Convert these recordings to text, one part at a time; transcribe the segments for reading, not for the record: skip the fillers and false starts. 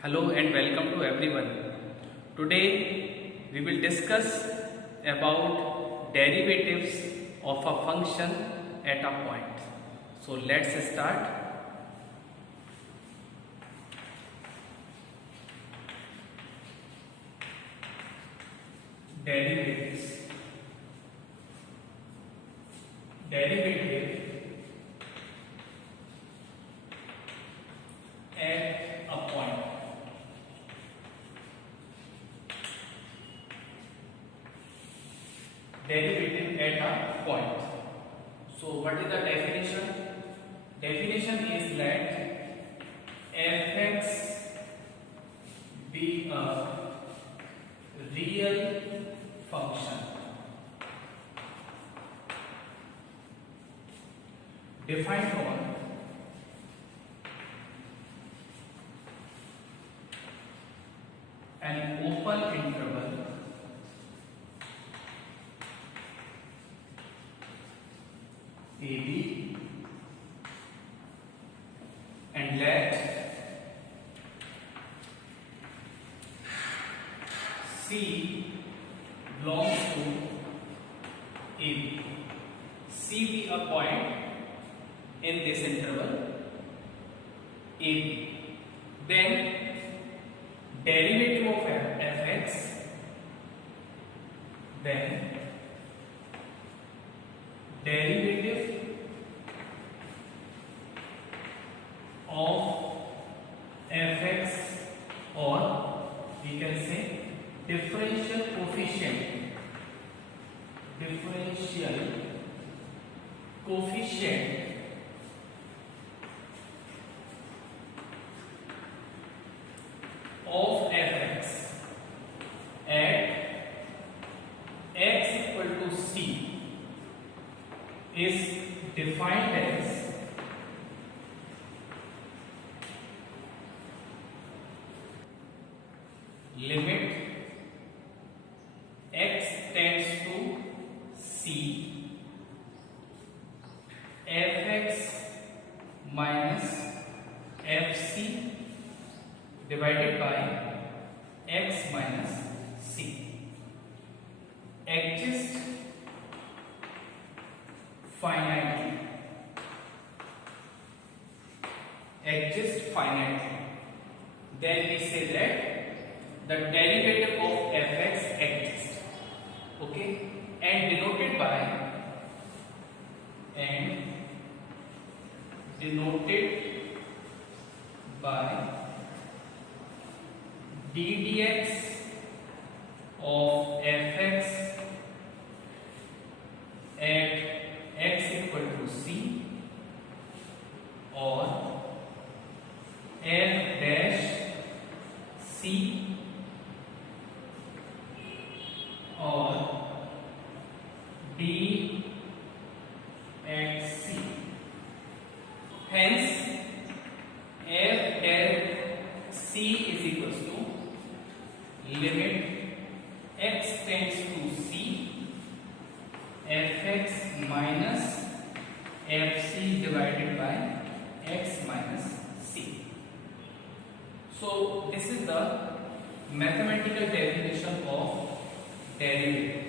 Hello and welcome to everyone. Today we will discuss about derivatives of a function at a point. So let's start. Derivatives. Derivative at a point. Derivative at a point. So what is the definition? Definition is let fx be a real function defined on an open interval AB and let C belongs to AB. C be a point in this interval AB. Then derivative of fx, then derivative of fx, or we can say differential coefficient of fx at x equal to c is defined as limit x tends to c fx minus fc divided by x minus c exists finitely. Then we say that the derivative of fx exists, okay, and denoted by ddx of fx at x equal to c, or f dash c, or d at c. Hence f dash c is equals to limit x tends to c fx minus fc divided by x minus c. So this is the mathematical definition of derivative.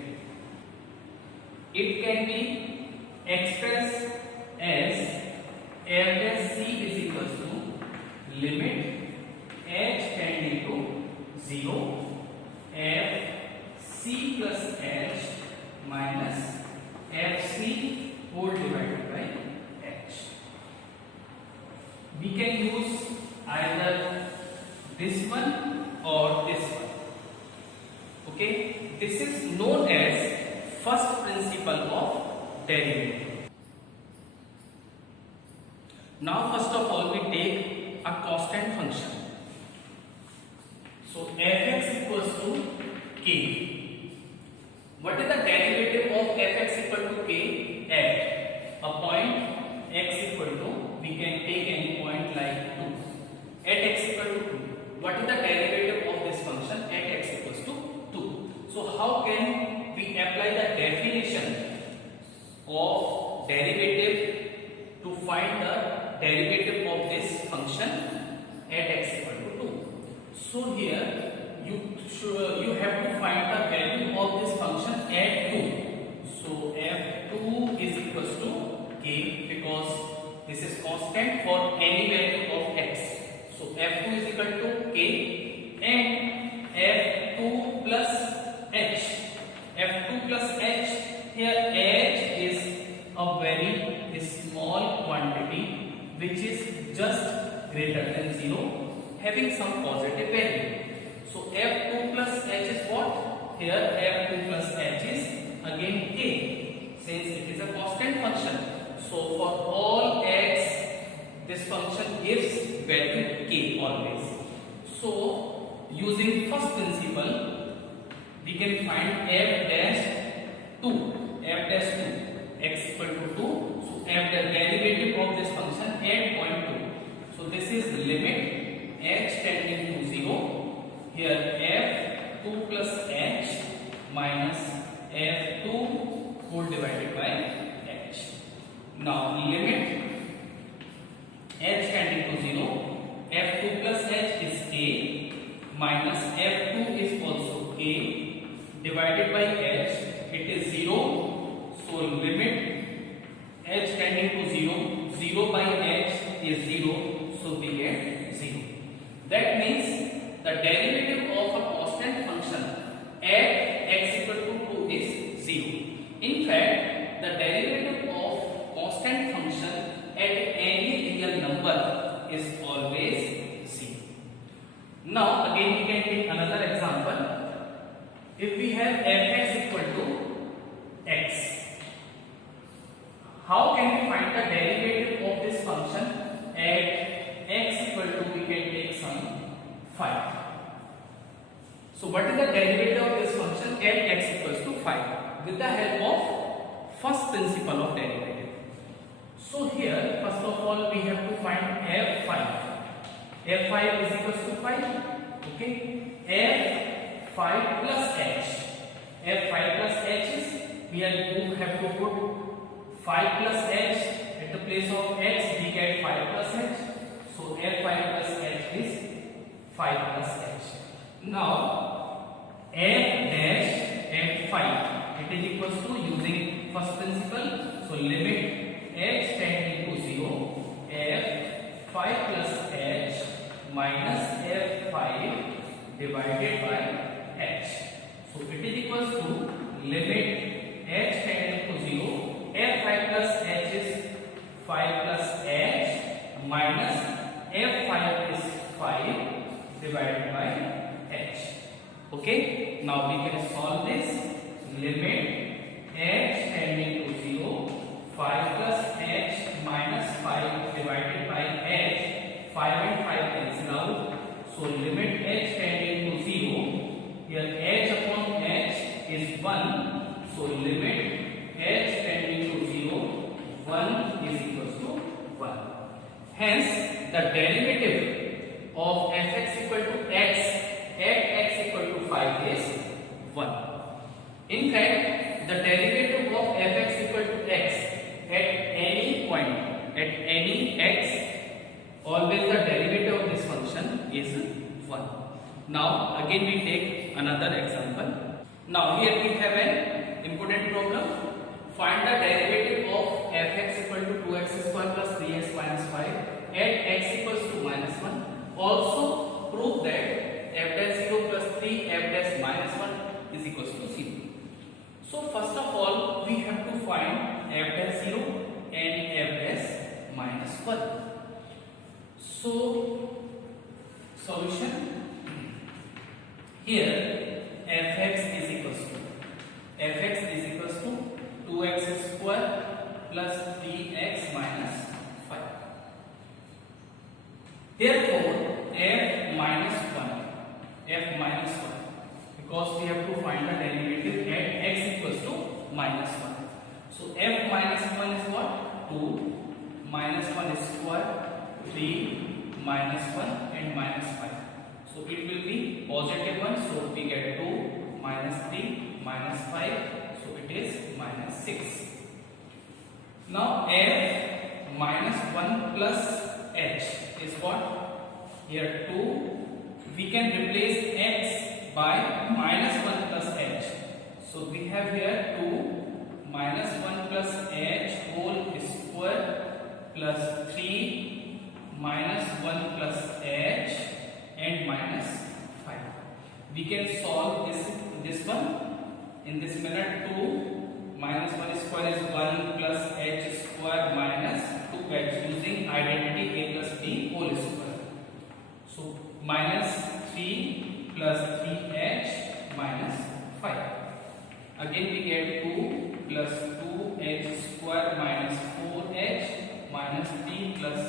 It can be expressed as f dash c is equals to limit h tending to 0 f c plus h minus fc whole divided by h. We can use either this one or this one. Okay, this is known as first principle of derivative. Now first of all we take a constant function. So fx equals to k. What is the derivative of fx equal to k at a point x equal to, we can take any point like 2, at x equal to 2. What is the derivative of this function at x equals to 2? So how can we apply the definition of derivative to find the derivative of this function at x equal to 2? So here you have to find the value of this function at 2. So f2 is equals to k, because this is constant for any value of x. So f2 is equal to k, and f2 plus h. f2 plus h, here h is a very small quantity which is just greater than 0, having some positive value. So f2 plus h is what? Here f2 plus h is again k, since it is a constant function. So for all x, this function gives value k always. So using first principle, we can find f dash 2, x equal to 2. So f the derivative of this function at point 2. So this is limit h tending to 0. Here f2 plus h minus f2 whole divided by h. Now limit h tending to 0, f2 plus h is k, minus f2 is also k, divided by h, it is 0. So limit h tending to 0, 0 by h is 0, so we get 0. That means the derivative of a constant function at x equal to 2 is 0. In fact, the derivative of constant function at any real number is always 0. Now again we can take another example. If we have fx equal to x, how can we find the derivative of this function at x equal to, we can take some 5. So what is the derivative of this function at x equals to 5? With the help of first principle of derivative. So here first of all we have to find f5. f5 is equals to 5. Okay, f5 plus h. f5 plus h is, we have to put 5 plus h at the place of x, we get 5 plus h. So f5 plus h is 5 plus h. Now f dash at 5, it is equals to, using first principle, so limit h tending to 0, f5 plus h minus f5 divided by h. So it is equals to limit h tending to 0, f5 plus h is 5 plus h minus f5 is 5 divided by h. Okay, now we can solve this. Limit h tending to 0, 5 plus h minus 5 divided by h, 5 and 5 cancel out. So limit h tending to 0, here h upon h is 1. So limit h tending to 0, 1 is equals to 1. Hence the derivative of fx equal to x at x equal to 5 is 1. In fact, the derivative of fx equal to x at any point, at any x, always the derivative of this function is 1. Now again we take another example. Now here we have an important problem. Find the derivative of fx equal to 2x square plus 3x minus 5 at x equals to minus 1. Also prove that f dash 0 plus 3 f dash minus 1 is equals to 0. So first of all we have to find f dash 0 and f dash minus 1. So solution, here fx is equals to 2x square plus 3x minus 5. Therefore f minus 1, because we have to find the derivative at x equals to minus 1. So f minus 1 is what? 2 minus 1 is square, 3 minus 1 and minus 5. So it will be positive 1. So we get 2 minus 3 minus 5. So it is minus 6. Now f minus 1 plus h is what? Here 2, we can replace x by minus 1 plus h. So we have here 2 minus 1 plus h whole square plus 3 minus 1 plus h and minus 5. We can solve this one in this manner. 2 minus 1 square is 1 plus h square minus 2h using identity a plus b whole square. So minus 3 plus 3h minus 5. Again we get 2 plus 2h square minus 4h minus 3 plus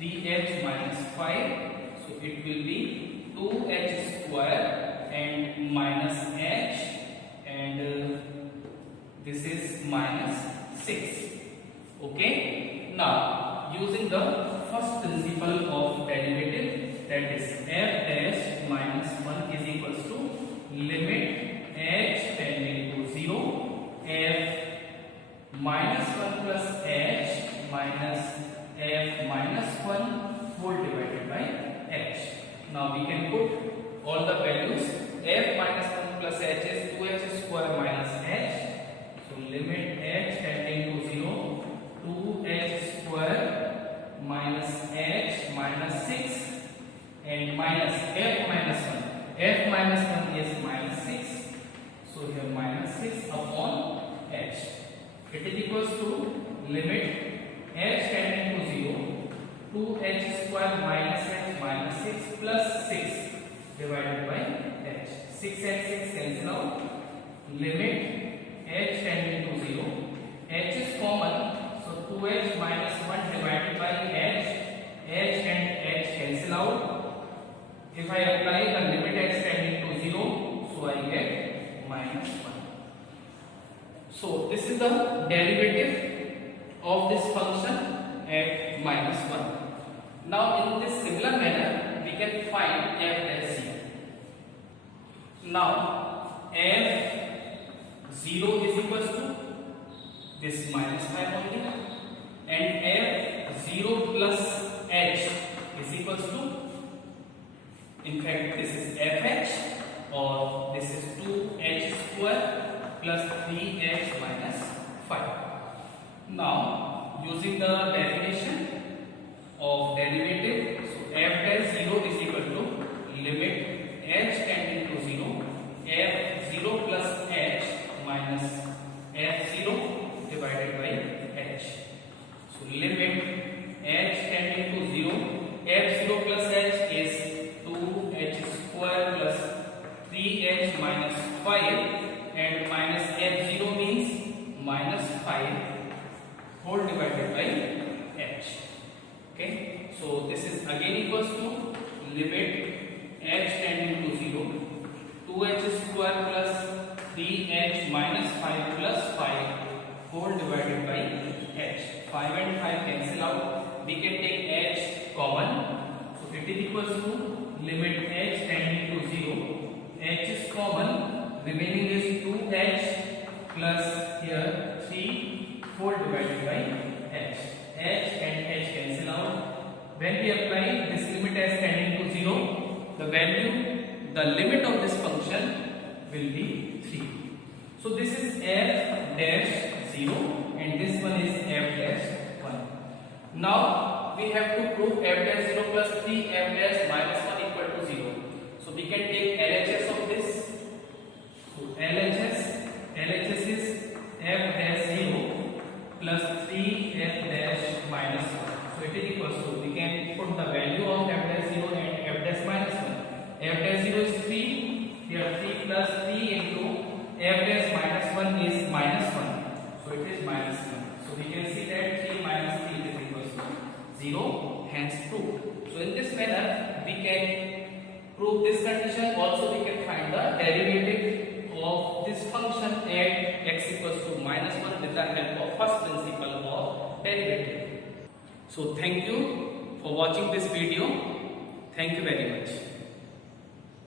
3h minus 5. So it will be 2h square and minus h, and this is minus 6. Okay. Now using the first principle of derivative, that is f dash minus 1 is equals to limit h tending to 0 f minus 1 plus h minus f minus 1 whole divided by h. Now we can put all the values. F minus 1 plus h is 2h square minus h. So limit h tending to 0 2h square minus h minus 6 and minus f minus 1. F minus 1 is minus 6. So here minus 6 upon h. It is equals to limit h tending to 0 2h square minus h minus 6 plus 6 divided by h. 6 and 6 cancel out. Limit h tending to 0. H is common, so 2h minus 1 divided by h. H and h cancel out. If I apply the limit h tending to 0, so I get minus 1. So this is the derivative of this function at minus 1. Now in this similar manner we can find f dash 0. Now f0 is equals to this minus 5 only, and f0 plus h is equals to, in fact this is fh, or this is 2h square plus 3h minus 5. Now using the definition of derivative, so f dash 0 is equal to limit h tending to 0 f0 plus h minus f0 divided by h. So limit h tending to 0 f0 plus h is 2h square plus 3h minus 5, and minus f0 means minus 5 whole divided by h. Okay, so this is again equals to limit h tending to 0 2h square plus 3h minus 5 plus 5 whole divided by h. 5 and 5 cancel out. We can take h common, so it is equals to limit h tending to 0. H is common, remaining is 2h plus here 3 whole divided by h. H and h cancel out. When we apply this limit as tending to 0, the limit of this function will be 3. So this is f dash 0 and this one is f dash 1. Now we have to prove f dash 0 plus 3 f dash minus 1 equal to 0. So we can take LHS of this. So LHS is f dash 0 plus 3 f dash minus 1. So it is equals to, we can put the value of f dash 0 and f dash minus 1. F dash 0 is 3, here 3 plus 3 into f dash minus 1 is minus 1. So it is minus 1. So we can see that 3 minus 3 is equals to 0, hence proved. So in this manner we can prove this condition. Also we can find the derivative of this function at x equals to minus 1 with the help of first principle of derivative. So thank you for watching this video. Thank you very much.